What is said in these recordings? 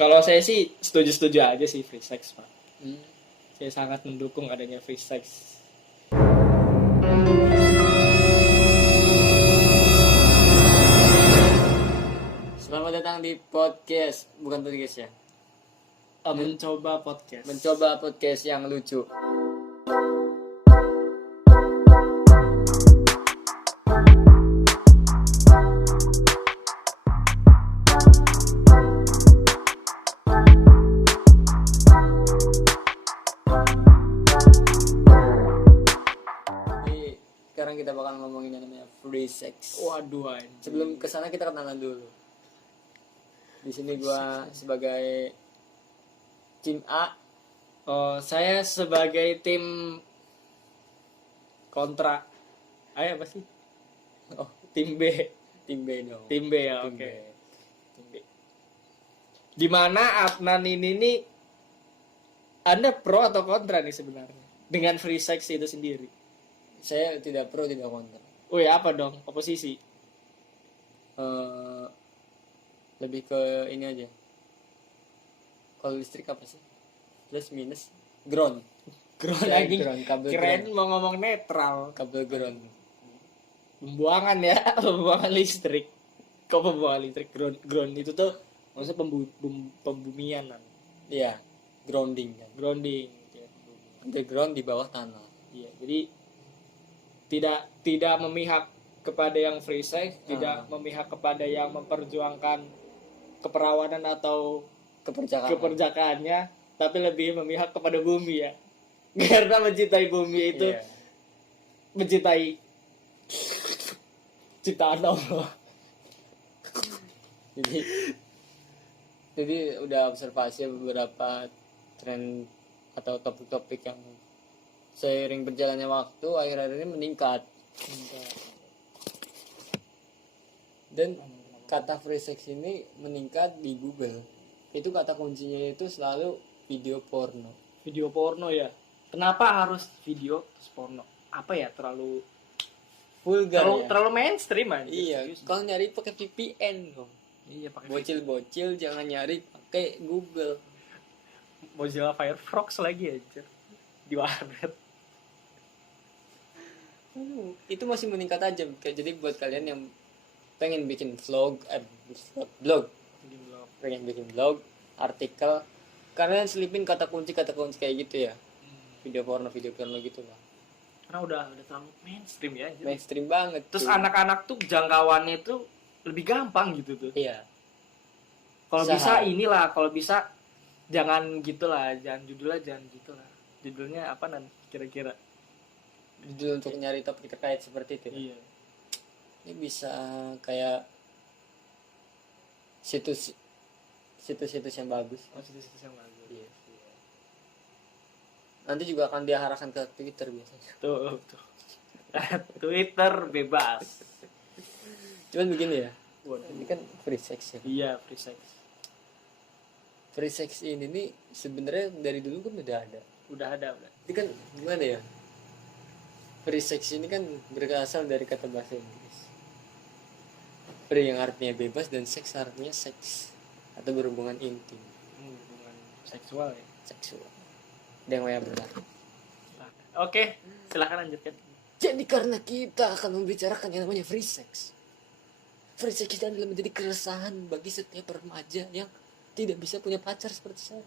Kalau saya sih setuju-setuju aja sih free sex, Pak. Hmm. Saya sangat mendukung adanya free sex. Selamat datang di podcast, bukan podcast ya. Mencoba podcast. Mencoba podcast yang lucu. Jadi sekarang kita bakal ngomongin yang namanya free sex. Waduh, anjing. Sebelum kesana kita kenalan dulu. Di sini gua sebagai tim A. Oh, saya sebagai tim kontra. Apa sih? Oh, Tim B. tim B dong. Tim B ya, Tim oke. B. Tim B. Dimana Adnan ini nih, Anda pro atau kontra nih sebenarnya dengan free sex itu sendiri? Saya tidak pro, tidak kontra. Wih, apa dong? Oposisi. Lebih ke ini aja. Kalau listrik apa sih? Plus minus ground. Ground Ya, anjing. ground, kabel Keren ground. mau ngomong netral. Kabel ground. Pembuangan ya, pembuangan listrik. Kok pembuangan listrik? Ground itu tuh maksudnya pembumian. Iya, grounding kan. Grounding. Ya, Underground di bawah tanah. iya, jadi tidak memihak kepada yang free sex, tidak memihak kepada yang memperjuangkan keperawanan atau keperjakaannya, tapi lebih memihak kepada bumi ya. Karena mencintai bumi itu Iya. mencintai ciptaan Allah. Jadi udah observasi beberapa tren atau topik-topik yang seiring berjalannya waktu akhir-akhir ini meningkat. Dan kata free sex ini meningkat di Google. Itu kata kuncinya itu selalu video porno. Video porno ya. Kenapa harus video porno? Apa ya, terlalu Vulgar ya. terlalu mainstream aja. Iya, kalau nyari pakai VPN dong. Iya, pakai Bocil-bocil jangan nyari pakai Google. Mozilla Firefox lagi aja di warnet. Itu masih meningkat aja. Jadi buat kalian yang pengen bikin blog, pengen bikin blog, artikel, kalian selipin kata kunci kayak gitu ya. Video porno gitu lah. Karena udah terlalu mainstream ya. Jadi. Mainstream banget. Terus tuh. anak-anak tuh jangkauannya tuh lebih gampang gitu tuh. Iya. Kalau Sehari. bisa inilah, kalau bisa jangan gitulah, jangan gitulah. Judulnya apa nanti kira-kira? Judul untuk nyari topik terkait seperti itu. Iya. Ini bisa kayak situs yang bagus. Situs yang bagus. Iya. Nanti juga akan diarahkan ke Twitter biasanya. Tuh. Twitter bebas. Cuman begini ya. Ini kan free sex ya. Iya, free sex. Free sex ini nih sebenarnya dari dulu kan udah ada. Udah ada. Ini kan gimana ya? Free sex ini kan berasal dari kata bahasa Inggris. Free yang artinya bebas dan seks artinya seks atau berhubungan intim. Hubungan seksual ya. Seksual. Ada yang benar. Oke, silakan lanjutkan. Jadi karena kita akan membicarakan yang namanya free sex. Free sex itu adalah menjadi keresahan bagi setiap remaja yang tidak bisa punya pacar seperti saya.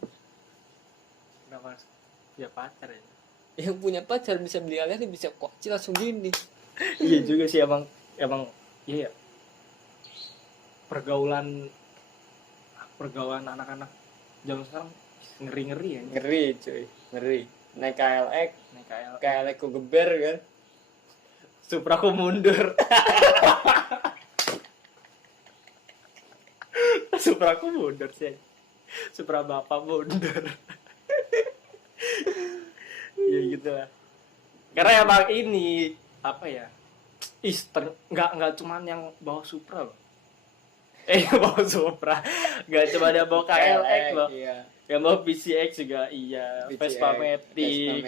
Kenapa? Ya pacar ya. Yang punya pacar bisa beli alih bisa kocil langsung gini. Iya juga sih emang iya. Pergaulan anak-anak zaman sekarang ngeri ya. Ngeri cuy, ngeri. Naik KLX ku geber kan. Supra ku mundur. Supra ku mundur sih. Supra bapak mundur. Ya gitu lah. Karena emang ini apa ya? Nggak cuman yang bawa Supra loh. Bawa Supra. Nggak cuma ada bawa KLX loh. Iya. Yang bawa PCX juga iya. Vespa Matic,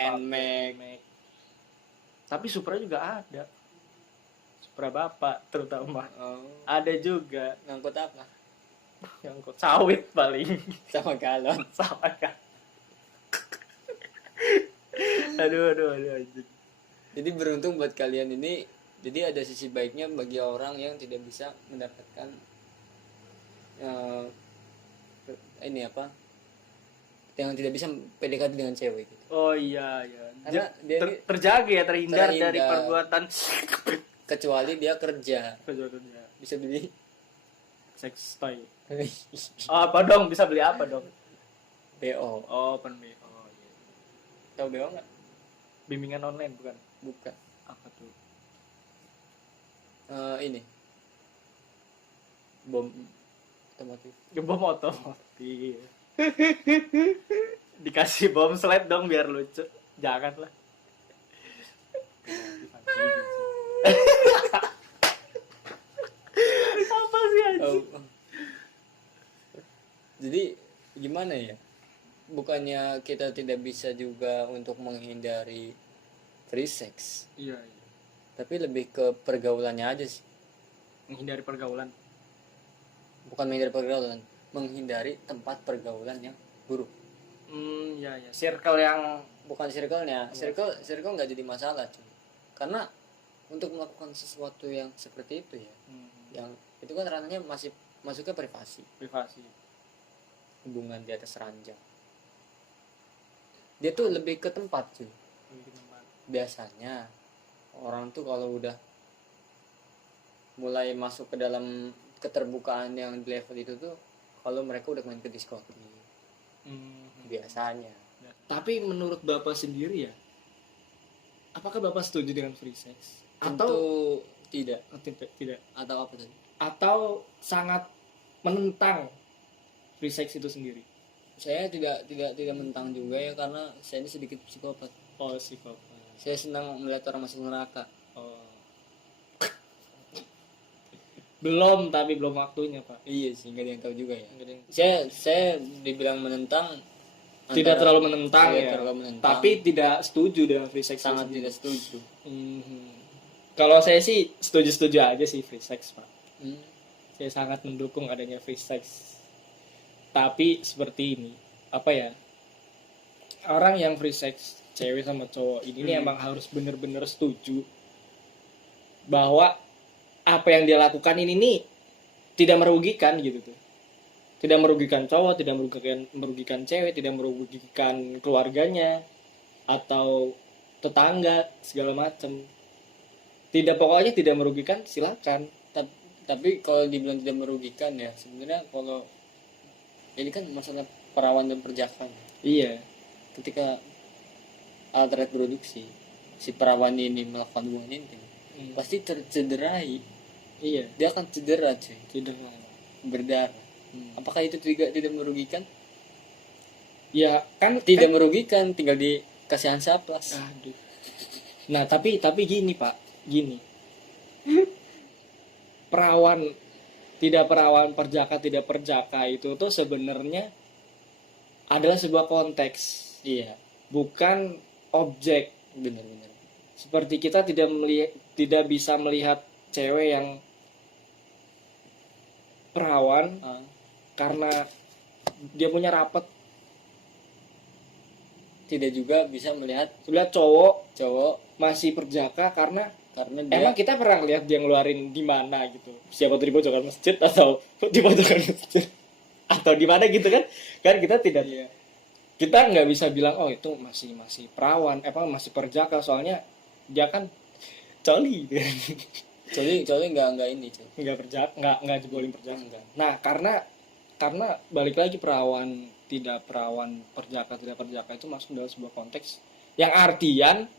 NMAX. Tapi Supra juga ada. Supra bapak terutama. Oh, Ada juga. ngangkut apa? Nyangkut sawit paling. sama galon. Sama kan. Aduh anjing. Jadi beruntung buat kalian ini. Jadi ada sisi baiknya bagi orang yang tidak bisa mendapatkan ini apa? Yang tidak bisa PDKT dengan cewek gitu. Oh iya. Karena dia terjaga ya, terhindar dari perbuatan kecuali dia kerja. Bisa beli Sex toy. Oh, apa dong? Bisa beli apa dong? BO. Oh, open BO. Iya. Tahu BO nggak? Bimbingan online bukan? Bukan. Apa tuh? Ini bom otomotif. Bom otomotif. Dikasih bom sled dong biar lucu. Janganlah. Apa sih anjing? Jadi gimana ya? Bukannya kita tidak bisa juga untuk menghindari free sex. Iya. Tapi lebih ke pergaulannya aja sih. Menghindari pergaulan. Bukan menghindari pergaulan, menghindari tempat pergaulan yang buruk. Ya. Circle yang Bukan circle-nya. Circle nggak jadi masalah, cuy. Karena untuk melakukan sesuatu yang seperti itu ya, yang itu kan ranahnya masih masuknya privasi. Hubungan di atas ranjang. Dia tuh lebih ke tempat, cuy. Biasanya orang tuh kalau udah mulai masuk ke dalam keterbukaan yang di level itu tuh kalau mereka udah main ke diskotik. Biasanya. Tapi menurut Bapak sendiri ya, apakah Bapak setuju dengan free sex? Tentu tidak. Tidak. Atau apa tadi? Atau sangat menentang free sex itu sendiri? Saya tidak mentang juga ya, karena saya ini sedikit psikopat. Oh, psikopat. Saya senang melihat orang masuk neraka. Oh. belum waktunya, Pak. Iya sih, nggak ada yang tahu juga ya. Yang... Saya dibilang menentang. Tidak terlalu menentang ya. Terlalu menentang. Tapi tidak setuju dengan free sex. Sangat tidak setuju. Kalau saya sih setuju aja sih free sex, Pak. Saya sangat mendukung adanya free sex. Tapi seperti ini, apa ya? Orang yang free sex, cewek sama cowok ini emang harus bener-bener setuju bahwa apa yang dia lakukan ini nih tidak merugikan gitu tuh. Tidak merugikan cowok, tidak merugikan cewek, tidak merugikan keluarganya atau tetangga segala macam. Pokoknya tidak merugikan, silakan. Tapi kalau dibilang tidak merugikan ya, sebenarnya kalau ini kan masalah perawan dan perjaka. Iya. Ketika alat reproduksi si perawan ini melakukan hubungan intim, pasti tercederai. Iya. Dia akan cedera, cuy. Cedera. Berdarah. Apakah itu juga tidak merugikan? Ya kan tidak merugikan, tinggal dikasih Hansaplast. Aduh. Nah tapi gini Pak, gini. Perawan perjaka tidak perjaka itu tuh sebenarnya adalah sebuah konteks. Iya. Bukan objek. Benar-benar. Seperti kita tidak bisa melihat cewek yang perawan karena dia punya rapet. Tidak juga bisa melihat cowok masih perjaka karena dia, emang kita pernah lihat dia ngeluarin di mana gitu. Siapa tuh di pojokan masjid atau di pojokan masjid atau di mana gitu kan kita tidak. Iya. Kita nggak bisa bilang oh itu masih perawan, masih perjaka, soalnya dia kan coli nggak ini, nggak perjaka, nggak jebolin perjaka. Enggak. Nah karena balik lagi perawan perjaka tidak perjaka itu masuk dalam sebuah konteks yang artian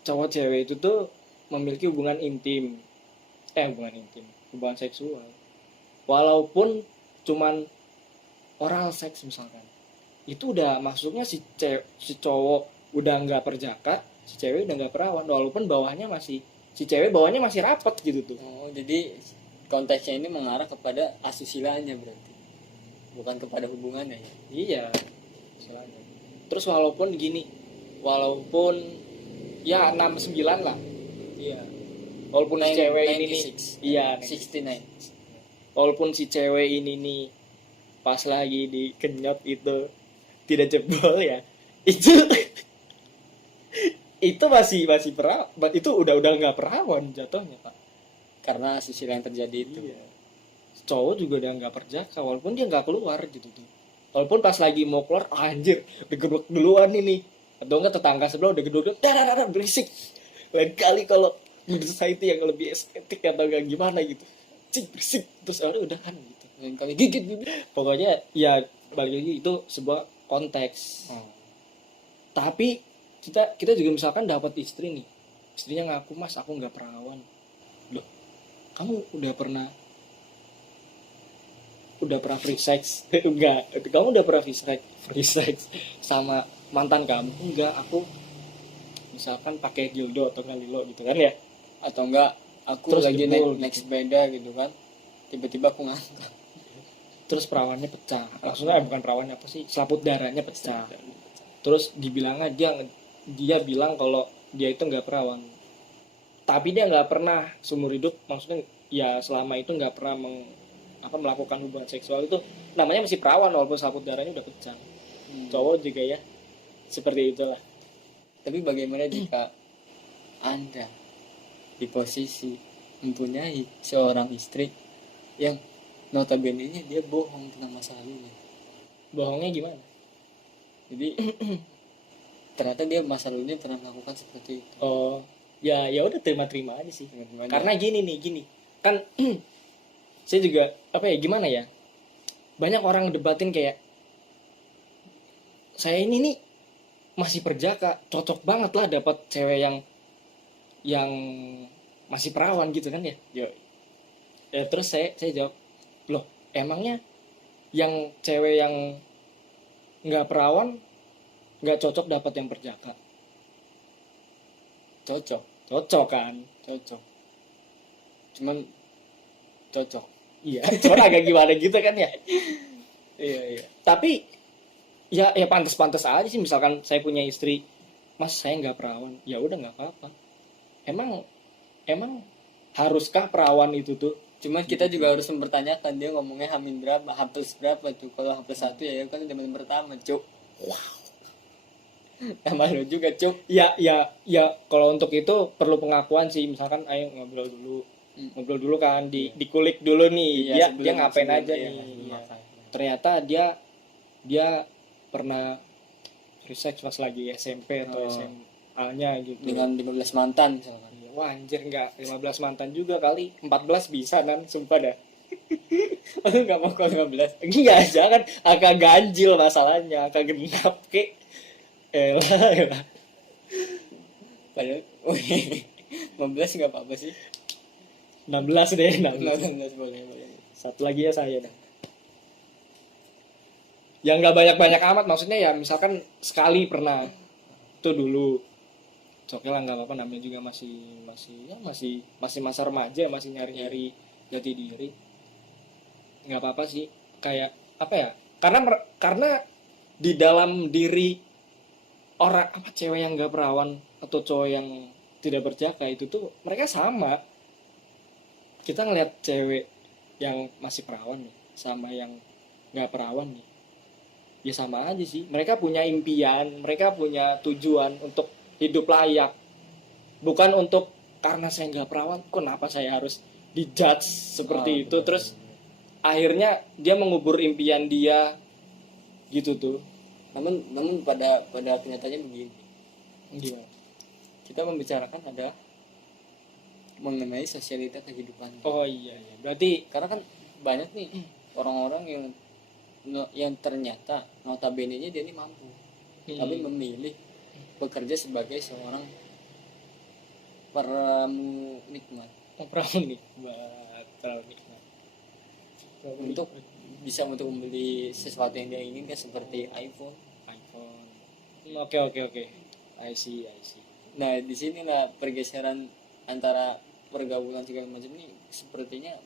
cowok cewek itu tuh memiliki hubungan seksual, walaupun cuman oral seks misalkan, itu udah maksudnya si cowok udah nggak perjaka, si cewek udah nggak perawan, walaupun si cewek bawahnya masih rapat gitu tuh. Oh, jadi konteksnya ini mengarah kepada asusilanya berarti, bukan kepada hubungannya ya? Iya, asusilanya. Terus walaupun ya 69 lah. Iya. Walaupun si cewek ini nih, iya 69. walaupun si cewek ini nih pas lagi dikenyot itu tidak jebol ya, itu itu masih itu udah nggak perawan jatuhnya Pak. Karena sisi yang terjadi itu. Iya. Cowok juga udah nggak perjaka walaupun dia nggak keluar gitu tuh. Walaupun pas lagi mau keluar, anjir, udah geduk duluan ini. Atau enggak tetangga sebelah udah geduk, dar berisik. Lain kali kalau menurut saya itu yang lebih estetik atau enggak gimana gitu. Cik berisik terus udah kan gitu. Lain kali gigit gitu. Pokoknya ya balik lagi itu sebuah konteks. Tapi kita juga misalkan dapat istri nih. Istrinya ngaku, "Mas, aku nggak perawan." Loh, kamu udah pernah free sex? Enggak. Kamu udah pernah free sex sama mantan kamu? Enggak, aku misalkan pakai dildo atau lilo gitu kan ya. Atau enggak aku Terus lagi jebol naik sepeda gitu kan. Tiba-tiba aku ngangkat. Terus perawannya pecah. Maksudnya bukan perawannya, apa sih? Selaput darahnya pecah. Terus dibilangnya dia bilang kalau dia itu nggak perawan. Tapi dia nggak pernah seumur hidup, maksudnya ya selama itu nggak pernah melakukan hubungan seksual, itu namanya masih perawan walaupun selaput darahnya udah pecah. Cowok juga ya seperti itulah. Tapi bagaimana jika Anda di posisi mempunyai seorang istri yang notabene-nya dia bohong tentang masa lalunya. Bohongnya gimana? Jadi ternyata dia masa lalunya pernah melakukan seperti itu. Oh, ya udah terima aja sih. Terima aja. Karena gini kan saya juga gimana ya, banyak orang debatin kayak saya ini nih masih perjaka, cocok banget lah dapat cewek yang masih perawan gitu kan ya. Ya terus saya jawab, loh emangnya yang cewek yang nggak perawan nggak cocok dapat yang perjaka? Cocok kan? Cocok. Cuman cocok. Iya, cuman agak gimana gitu kan ya. Iya. Tapi ya pantas aja sih, misalkan saya punya istri, "Mas, saya nggak perawan." Ya udah nggak apa-apa. Emang haruskah perawan itu tuh? Cuman kita juga harus mempertanyakan dia ngomongnya hamin berapa, H+ berapa tuh. Kalau H+1 ya kan zaman pertama, Cuk. Wow. Nama lo juga, Cuk. Ya kalau untuk itu perlu pengakuan sih, misalkan ayo ngobrol dulu kan, dikulik dulu nih. Iya, dia ngapain aja iya, nih. iya. Ternyata dia pernah free sex pas lagi SMP atau SMA-nya gitu. Dengan 15 mantan misalkan. Wah anjir, enggak 15 mantan juga kali, 14 bisa kan, sumpah dah. Oh, enggak mau kalau 15. Enggak, jangan agak ganjil masalahnya, agak genap kek. Elah. Padahal 15 enggak apa-apa sih. 16 deh, 16 boleh. Satu lagi ya saya dah. Yang enggak banyak-banyak amat, maksudnya ya misalkan sekali pernah. Itu dulu. Oke lah, nggak apa-apa, namanya juga masih masa remaja, masih nyari jati diri, nggak apa-apa sih. Kayak apa ya, karena di dalam diri orang cewek yang nggak perawan atau cowok yang tidak berjaka itu tuh mereka sama. Kita ngeliat cewek yang masih perawan nih sama yang nggak perawan nih, ya sama aja sih. Mereka punya impian, mereka punya tujuan untuk hidup layak, bukan untuk karena saya nggak perawan kenapa saya harus dijudge seperti itu. Terus akhirnya dia mengubur impian dia gitu tuh. Namun pada kenyataannya begini. Gimana? Kita membicarakan ada mengenai sosialita kehidupan. Oh iya, berarti karena kan banyak nih orang-orang yang ternyata notabene-nya dia ini mampu, tapi memilih bekerja sebagai seorang peramu nikmat. Untuk bisa untuk membeli sesuatu yang dia inginkan seperti iPhone. Oke. I see. Nah, di sinilah pergeseran antara pergaulan segala macam ini sepertinya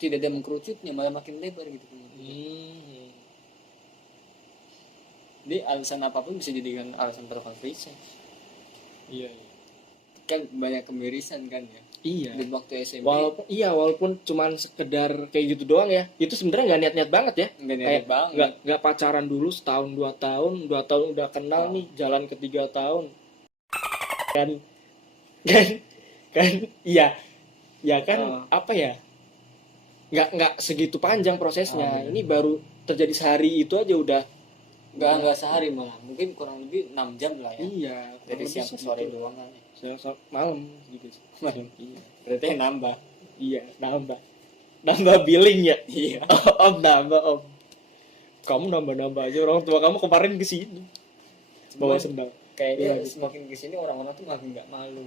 tidak ada mengkerucutnya, malah makin lebar gitu. Jadi alasan apapun bisa dijadikan alasan terkait free sex. Iya. kan banyak kemirisan kan ya Iya. di waktu SMP. Walaupun cuman sekedar kayak gitu doang ya. Itu sebenarnya nggak niat-niat banget ya. Nggak niat Kayak banget. nggak pacaran dulu setahun 2 tahun udah kenal nih, jalan ke 3 tahun. Kan kan iya. Ya kan apa ya? Nggak segitu panjang prosesnya. Ini baru terjadi sehari itu aja udah. Nggak sehari malah, mungkin kurang lebih 6 jam lah ya. Iya. Dari siang ke sore doang kan. Siang malam gitu. Malam. Iya. Berarti nambah. Iya, nambah billing ya. Iya. Om nambah om. Kamu nambah aja, orang tua kamu kemarin kesini bawa sendal. Kayaknya Iya, semakin kesini orang-orang tuh makin nggak malu.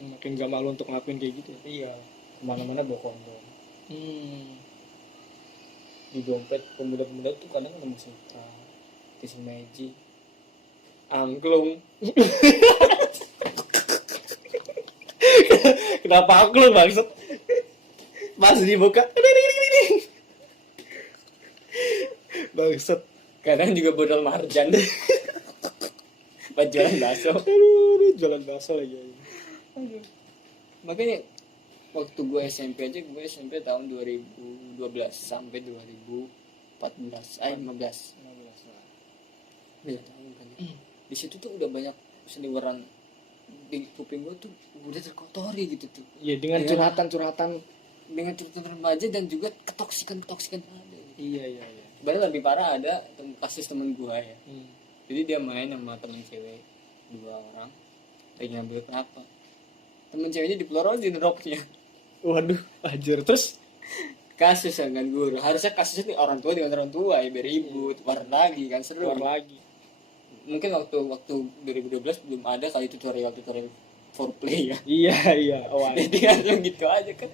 Makin gak malu untuk ngelakuin kayak gitu. Iya. Kemana-mana bawa kondom. Hmm. Di dompet pemuda-pemuda tuh kadang nemu sutra, tisu magic, angklung. Kenapa aku lu maksud? Pas dibuka, bangsat. Kadang juga bodol marjan. Buat jualan bakso. Aduh, jualan bakso lagi. Aduh. Makanya waktu gue SMP aja, gue SMP tahun 2012 sampai 2014, 15 lah. Beda tahun kan. Di situ tuh udah banyak seniweran di kuping gue tuh udah terkotori gitu tuh. Iya, dengan curhatan-curhatan. Dengan curhatan remaja dan juga ketoksikan ada. Iya. Sebenarnya lebih parah ada kasus temen gue ya. Jadi dia main sama temen cewek 2 orang, lagi ngambil kelapa. Temen ceweknya dipelorotin roknya. Waduh, anjir. Terus Kasus kan guru. Harusnya kasusnya nih orang tua dengan orang tua ya biar ribut, war lagi kan seru. keluar lagi. Mungkin waktu 2012 belum ada kali tutorial foreplay ya. Iya. Oh, Jadi langsung gitu aja kan.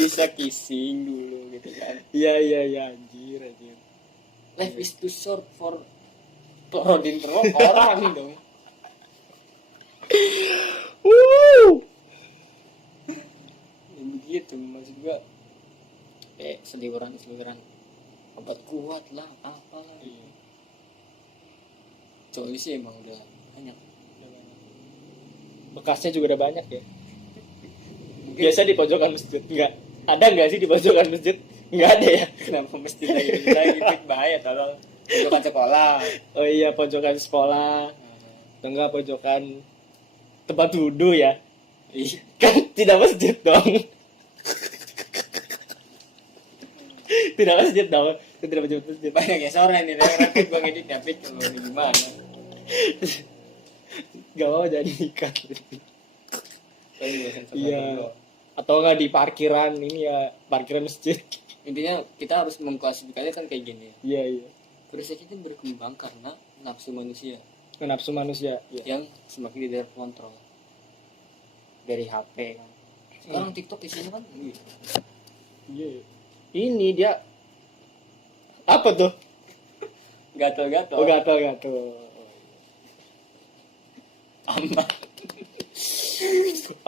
Bisa kissing dulu gitu kan. Iya, anjir. Life is too short for pelorotin orang dong. Ya, begitu maksud gua. Seliweran obat kuat lah apalah. Iya. Soalnya sih emang udah banyak. Bekasnya juga udah banyak ya. Biasa di pojokan masjid. Ada nggak sih di pojokan masjid? Nggak ada ya. Kenapa mesti lagi bahaya tolong. Pojokan sekolah. Oh iya, pojokan sekolah. Atau enggak pojokan tempat wudhu ya. Iya. Kan tidak masjid dong. Tidak masjid dong. Tidak masjid. Banyak ya sore nih rakyat gua ngedit tapi kalau ini gimana? Gak mau jadi ikat. Iya. Iya. Atau enggak di parkiran ini ya, parkiran masjid. Intinya kita harus mengklasifikasinya kan kayak gini. Iya. Proses itu berkembang karena nafsu manusia Nafsu manusia. Iya. yang semakin tidak terkontrol dari HP kan. Sekarang TikTok isinya kan gitu. Iya. Ini dia apa tuh? Gatel-gatel. Oh, gatal. Amat.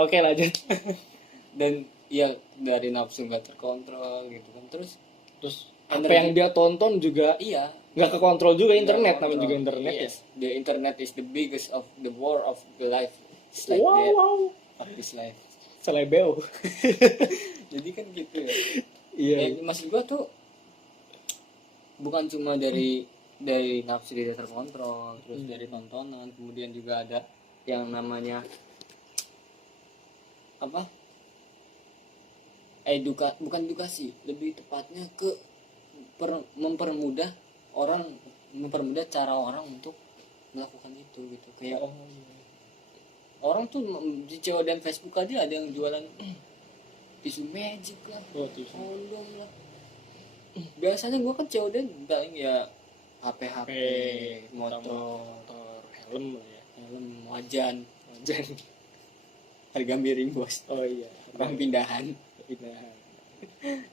Oke, lanjut. Dan ya dari nafsu nggak terkontrol gitu kan terus Apa yang dia tonton juga iya nggak kekontrol juga, internet nggak namanya juga kontrol. internet Yes. The internet is the biggest of the war of the life. It's ya. like that Wow. of this life. Selebeo. Jadi kan gitu ya. Iya. Maksud gua tuh bukan cuma dari nafsu tidak terkontrol, terus dari tontonan, kemudian juga ada yang namanya apa? Bukan edukasi, lebih tepatnya ke mempermudah cara orang untuk melakukan itu gitu. Kayak orang tuh di COD dan Facebook aja ada yang jualan tisu magic lah, kondom lah. Biasanya gua kan COD paling ya HP, motor, helm ya. wajan. Harga miring bos. Oh iya. Orang pindahan.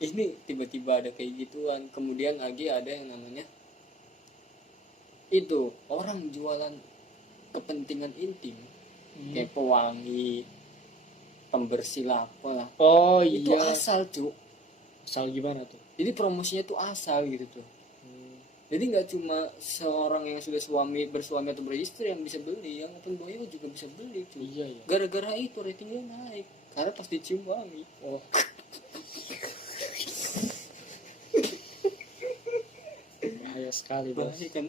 Ini tiba-tiba ada kayak gituan. Kemudian lagi ada yang namanya itu orang jualan kepentingan intim kayak pewangi, pembersih lapa lah. Oh iya. Itu asal cuk. Asal gimana tuh? Jadi promosinya tuh asal gitu tuh. Jadi nggak cuma seorang yang sudah bersuami atau beristri yang bisa beli, yang open bio juga bisa beli cuy. Iya ya. Gara-gara itu ratingnya naik karena pas dicium wangi. Oh. Bahaya sekali bos. Bahaya kan,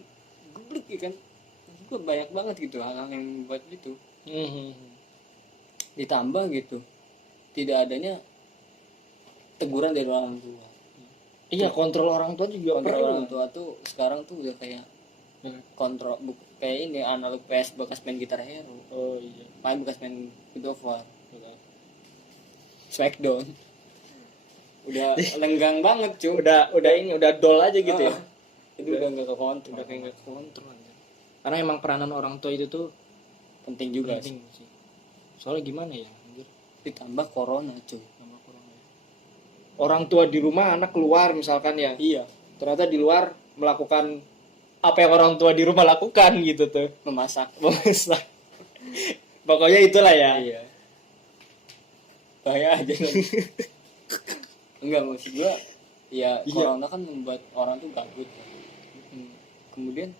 gublik kan. Gue banyak banget gitu hal-hal yang buat itu. Ditambah gitu, tidak adanya teguran dari orang tua. Iya, kontrol orang tua juga Kontrol perlu. orang tua tuh sekarang tuh udah kayak kontrol kayak ini analog PS bekas main gitar hero. Oh iya. Main bekas main God of War. Smackdown. Udah lenggang banget cuy. Udah dol aja gitu ya. Itu udah nggak kekontrol. Udah kayak nggak kontrol. Karena emang peranan orang tua itu tuh penting juga penting sih. Soalnya gimana ya? Anjir. Ditambah corona cuy. Orang tua di rumah, anak keluar misalkan ya. Iya. Ternyata di luar melakukan apa yang orang tua di rumah lakukan gitu tuh. Memasak. Pokoknya itulah ya. Iya. Bahaya aja. Enggak, maksud gua ya corona kan membuat orang tuh gabut. Kemudian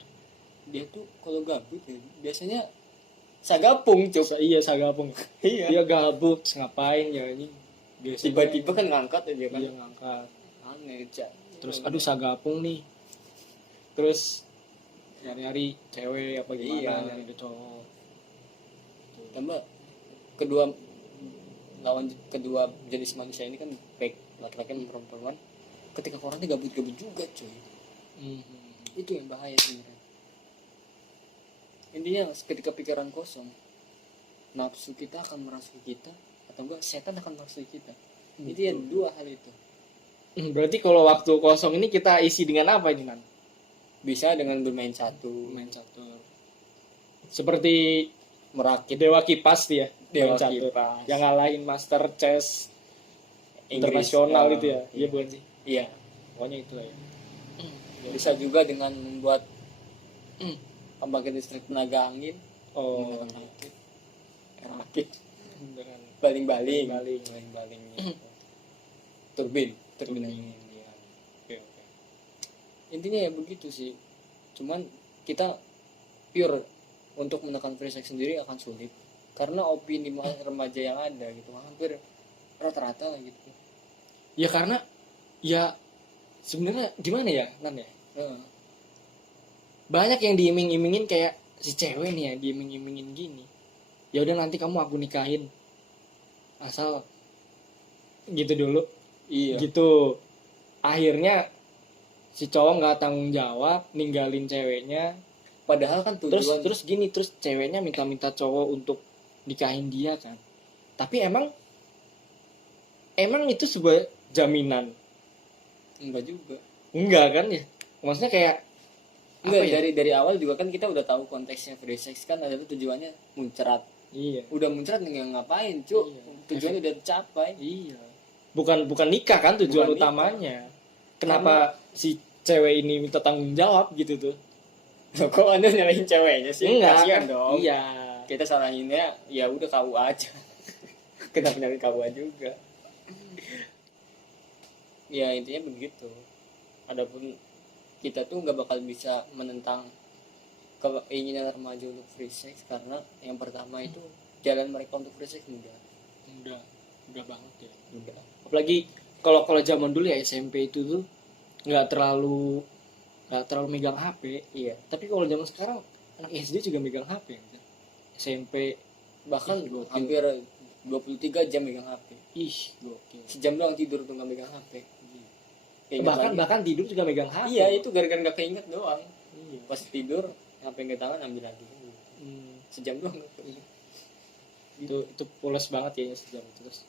dia tuh kalau gabut ya biasanya sagapung coba. Iya, sagapung. Iya. Dia gabut ngapain ya ini. Biasanya Tiba-tiba kan ngangkat aja kan. Iya, ngangkat. Aneh cak. Terus aduh sagapung nih. Terus nyari-nyari cewek apa gimana, iya. nyari cowok. Tambah kedua jenis manusia ini kan baik laki-laki maupun perempuan, ketika corona gabut-gabut juga cuy. Itu yang bahaya sebenarnya. Intinya ketika pikiran kosong, nafsu kita akan merasuki kita, atau enggak setan akan merasuki kita. Itu ya dua hal itu. Berarti kalau waktu kosong ini kita isi dengan apa ini, Nan? Bisa dengan bermain catur, Main catur. Seperti merakit Dewa Kipas dia, Dewa main catur. Kipas. Yang ngalahin Master Chess Inggris, internasional itu ya. Iya iya. bukan sih? Iya. Pokoknya itu lah ya. Bisa juga dengan membuat pembangkit listrik tenaga angin. Oh, Rakit. dengan Baling-baling. baling. Turbin angin. Ya. Oke. Intinya ya begitu sih. Cuman kita pure untuk menekan free sex sendiri akan sulit karena opini remaja yang ada gitu hampir rata-rata lah gitu. Ya karena ya sebenarnya gimana ya, Nan ya? Banyak yang diiming-imingin kayak si cewek nih ya, diiming-imingin gini. Ya udah nanti kamu aku nikahin. Asal gitu dulu. Iya. Gitu. Akhirnya si cowok nggak tanggung jawab, ninggalin ceweknya. Padahal kan tujuan Terus ceweknya minta cowok untuk nikahin dia kan. Tapi emang itu sebuah jaminan. enggak juga. Enggak kan ya? Maksudnya kayak Enggak, apa ya? dari awal juga kan kita udah tahu konteksnya free sex kan adalah tujuannya muncrat. Iya. Udah muncrat nggak ngapain, Cuk. Iya. Tujuannya udah tercapai. Iya. Bukan nikah kan tujuan Bukan utamanya. Kenapa si cewek ini minta tanggung jawab gitu tuh? Loh, kok Anda nyalahin ceweknya sih? Enggak Kasihan kan? dong. Iya. Kita salahinnya ya udah KUA aja. Kenapa nyalahin KUA juga? Ya intinya begitu. Adapun kita tuh nggak bakal bisa menentang keinginan remaja untuk free sex karena yang pertama itu jalan mereka untuk free sex mudah banget ya. mudah. Apalagi kalau zaman dulu ya SMP itu tuh nggak terlalu megang HP. Iya. Tapi kalau zaman sekarang anak SD juga megang HP. SMP Bahkan gokil. hampir 23 jam megang HP. Ih, gokil. Sejam doang tidur tuh nggak megang HP. Keinget lagi. Bahkan tidur juga megang HP. Iya, itu gara-gara nggak keinget doang. Iya. Pas tidur HP ke tangan ambil lagi. Sejam doang nggak keinget. Itu pules banget ya sejam terus.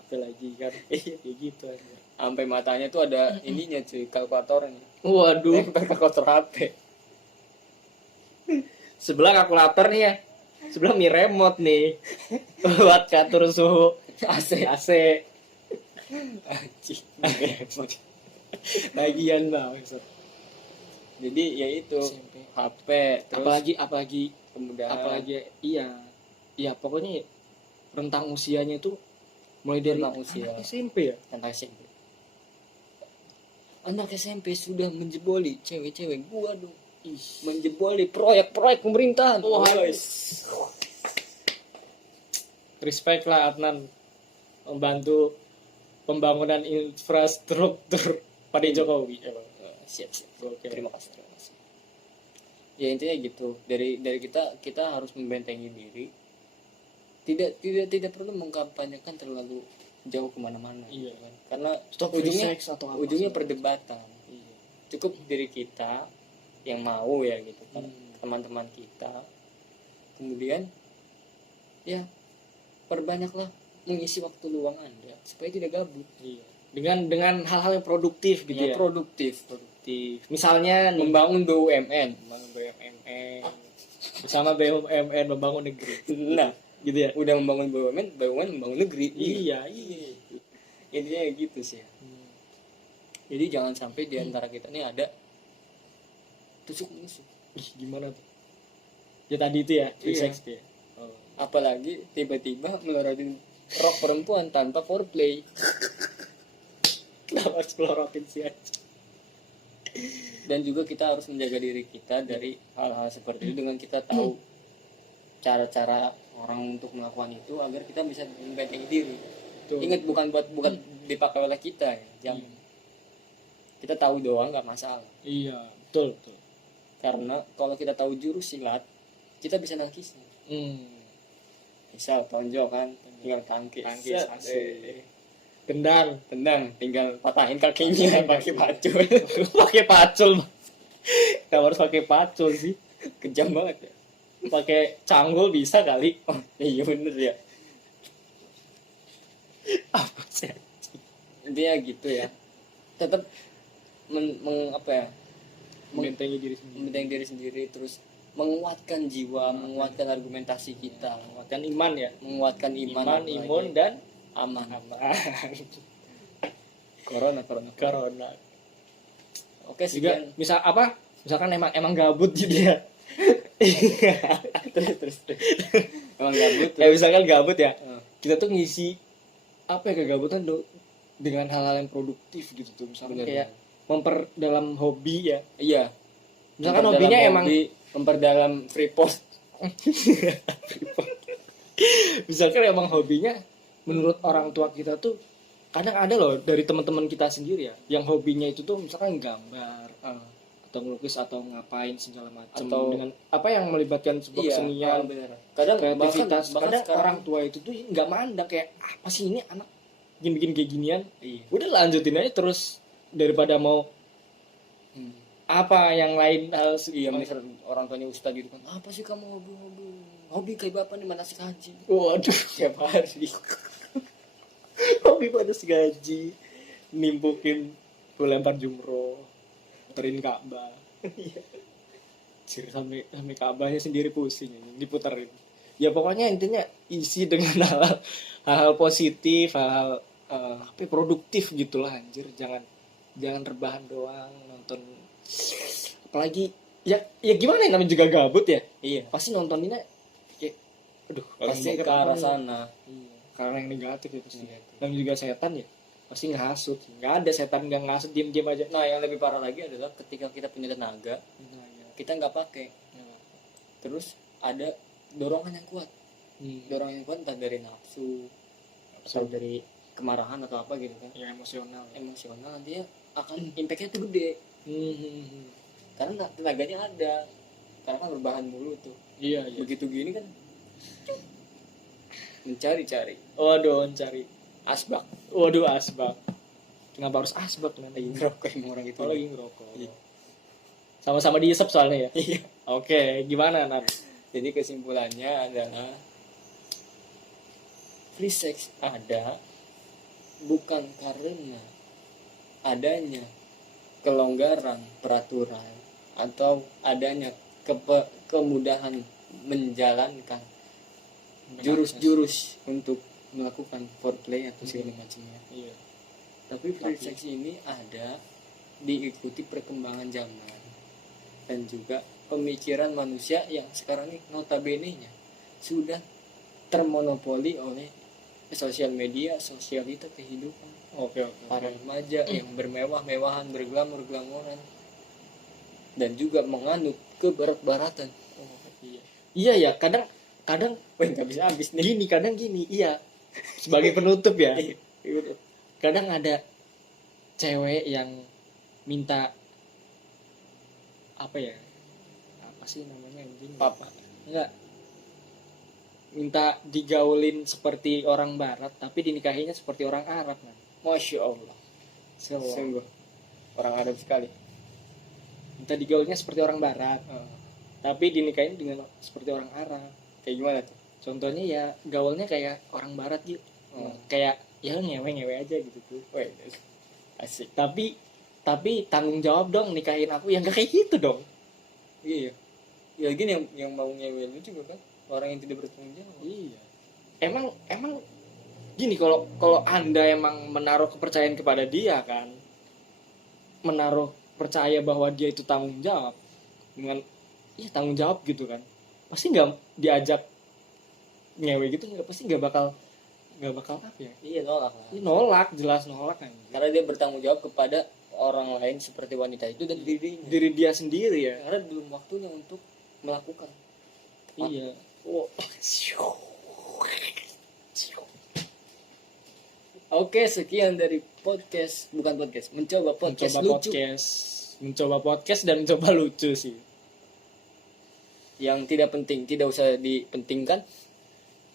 HP lagi kan. Kayak gitu aja. Sampai matanya tuh ada ininya cuy, kalkulatornya. Waduh. Lempar kalkulator HP. Sebelah kalkulator nih ya. Sebelah Mi remote nih. Buat catur suhu AC. Anjing. Lagian banget. Jadi ya itu SMP. HP terus Apalagi kemudahan. Iya pokoknya rentang usianya itu mulai dari Rentang usia. anak SMP ya. tentang SMP. anak SMP sudah menjeboli cewek-cewek. Gua dong menjeboli proyek-proyek pemerintahan. Respect lah Adnan membantu pembangunan infrastruktur pada Jokowi. Siap. Oke. Terima kasih. Ya intinya gitu. Dari kita harus membentengi diri. Tidak perlu mengkampanyekan terlalu jauh kemana-mana. Iya kan. Karena Stop ujungnya free sex atau apa ujungnya sih? perdebatan. Iya. Cukup diri kita yang mau ya gitu kan. Hmm. Teman-teman kita. Kemudian ya perbanyaklah mengisi waktu luang Anda supaya tidak gabut. Iya. Dengan hal-hal yang produktif gitu Ya, ya. produktif. Misalnya nih, Membangun BUMN. membangun BUMN bersama BUMN membangun negeri. Nah, Gitu ya. udah membangun BUMN membangun negeri. Iya. Intinya gitu sih. Jadi jangan sampai di antara kita nih ada tusuk menusuk. Ih, gimana tuh? Ya tadi itu ya, free Iya. sex tuh ya. Apalagi tiba-tiba melorotin rok perempuan tanpa foreplay. Kenapa harus pelorotin sih? Dan juga kita harus menjaga diri kita dari hal-hal seperti itu dengan kita tahu cara-cara orang untuk melakukan itu agar kita bisa membentengi diri. Tuh. Ingat bukan dipakai oleh kita ya. Jangan. Kita tahu doang nggak masalah. Iya, betul. Karena kalau kita tahu jurus silat, kita bisa nangkisnya. Misal tonjok kan, tinggal tangkis. Tangkis, Set, asik. Tendang, tinggal patahin kakinya pakai pacul. pakai pacul. Kita harus pakai pacul sih. Kejam banget ya. Pakai canggul bisa kali. Oh, iya bener ya. Apa sih? Intinya gitu ya. Tetap Membentengi diri sendiri. membentengi diri sendiri, terus menguatkan jiwa, menguatkan argumentasi kita, Menguatkan iman ya. menguatkan iman, Iman, apalagi. imun dan aman. aman. Corona. Corona. Oke, Juga sekian. misalkan emang gabut gitu ya. terus. Emang gabut. Misalkan gabut ya. Eh. Kita tuh ngisi apa ya kegabutan dengan hal-hal yang produktif gitu tuh. Misalkan Bener. kayak memperdalam hobi ya. Iya. Misalkan Memperdalam hobinya emang memperdalam freeport. misalkan emang hobinya menurut orang tua kita tuh kadang ada loh dari teman-teman kita sendiri ya yang hobinya itu tuh misalkan gambar atau melukis atau ngapain segala macam Atau- dengan apa yang melibatkan sebuah kesenian bener. Kadang kreativitas bahkan kadang sekarang- orang tua itu tuh nggak mandang kayak apa sih ini anak bikin kayak ginian Iya. udah lanjutin aja terus daripada mau apa yang lain Iya, misal orang tuanya ustad gitu kan, apa sih kamu hobi kayak bapak nih manasik haji waduh tiap hari. hobi pada gaji nimbukin lempar jumroh puterin Ka'bah sampai Ka'bahnya sendiri pusing diputerin ya pokoknya intinya isi dengan hal positif hal apa ya, produktif gitulah anjir jangan rebahan doang nonton apalagi ya gimana ya namanya juga gabut ya Iya, pasti nontoninnya kayak aduh pasti kalau ke arah sana. iya, karena yang negatif ya pasti Negatif. namanya juga setan ya pasti ngasut nggak ada setan nggak ngasut diem aja Nah, yang lebih parah lagi adalah ketika kita punya tenaga, nah, ya. kita nggak pakai. Terus ada dorongan yang kuat. Dorongan yang kuat entah dari nafsu atau dari kemarahan atau apa gitu kan. yang emosional ya. Emosional dia akan impactnya tuh gede. Karena tenaganya ada. Karena kan berbahan mulu tuh. iya Begitu gini kan mencari-cari waduh cari asbak. waduh asbak kenapa harus asbak men Lagi ngerokok emang orang itu. oh, lagi ngerokok Iya. sama-sama diisep soalnya ya Iya. oke gimana Nan Jadi kesimpulannya adalah free sex ada bukan karena adanya kelonggaran peraturan atau adanya kemudahan menjalankan jurus-jurus untuk melakukan foreplay atau segala macamnya. iya Tapi free sex ini ada diikuti perkembangan zaman dan juga pemikiran manusia yang sekarang ini notabene-nya sudah termonopoli oleh sosial media, sosialita kehidupan Oke. para remaja yang bermewah-mewahan, berglamor-glamoran, dan juga menganut kebarat-baratan. Iya ya, kadang Wah, nggak bisa habis nih. gini, iya. Sebagai penutup ya. Kadang ada cewek yang minta apa ya? Apa sih namanya anjing? Apa? Enggak. Minta digaulin seperti orang barat tapi dinikahinya seperti orang Arab, man. Masya Allah, sungguh orang Arab sekali. Minta digaulinnya seperti orang barat, tapi dinikahin dengan seperti orang Arab. Kayak gimana tuh? Contohnya ya gaulnya kayak orang barat gitu. Kayak ya ngewe aja gitu tuh. Wih, asik. Tapi tanggung jawab dong nikahin aku, yang gak kayak gitu dong. Iya. Ya gini yang mau ngewe lu juga kan orang yang tidak bertanggung jawab. Iya. Emang gini, kalau Anda emang menaruh kepercayaan kepada dia kan, menaruh percaya bahwa dia itu tanggung jawab dengan tanggung jawab gitu kan, pasti nggak diajak ngewe gitu, pasti nggak bakal apa ya? Iya, nolak lah. Nolak, jelas nolak kan. Karena dia bertanggung jawab kepada orang lain seperti wanita itu dan diri dia sendiri ya. Karena belum waktunya untuk melakukan. Iya. Oke, sekian dari mencoba podcast lucu. Mencoba podcast dan mencoba lucu sih. Yang tidak penting tidak usah dipentingkan.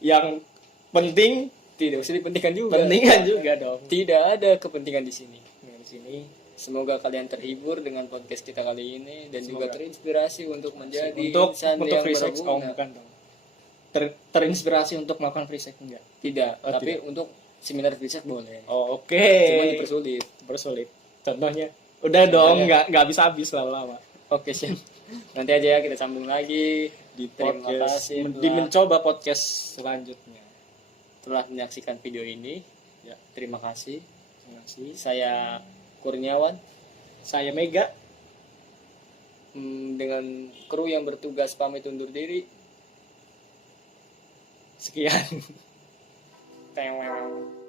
Yang penting tidak usah dipentingkan juga. Pentingan juga dong. Tidak ada kepentingan di sini. Di sini. Semoga kalian terhibur dengan podcast kita kali ini dan juga terinspirasi untuk menjadi insan yang free sex. berguna. Bukan dong. Terinspirasi untuk melakukan free sex enggak? Tidak, tapi tidak. Untuk seminar free sex boleh. Oke. Cuma dipersulit. Contohnya udah dong, nggak habis lama-lama. Oke, siap. Nanti aja ya kita sambung lagi di Terima podcast kasih di mencoba podcast selanjutnya. Telah menyaksikan video ini. Ya, terima kasih. Saya Kurniawan, saya Mega, dengan kru yang bertugas pamit undur diri. Sekian. Teweng.